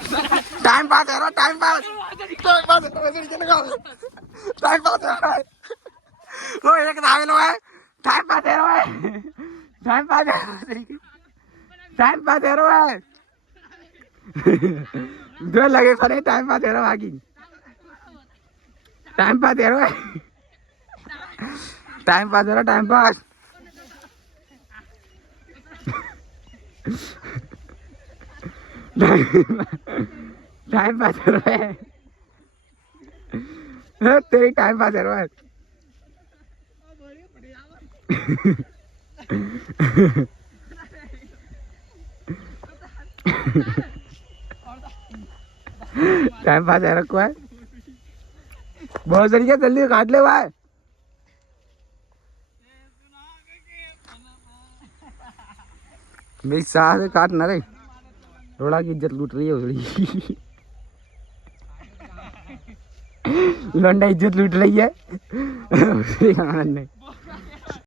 time pass है time pass time pass है वो एक धावे लो है टाइम पास है टाइम पास है टाइम पास है दो लगे खड़े टाइम पास है बाकी टाइम पास है टाइम पास है टाइम पास टाइम पास कर रहा है तेरी टाइम पास कर रहा है टाइम पास है रखो है बहुत तरीके जल्दी काट ले भाई मेरी साथ काट ना रे रोड़ा की इज्जत लूट रही है उसकी लौंडा इज्जत लूट रही है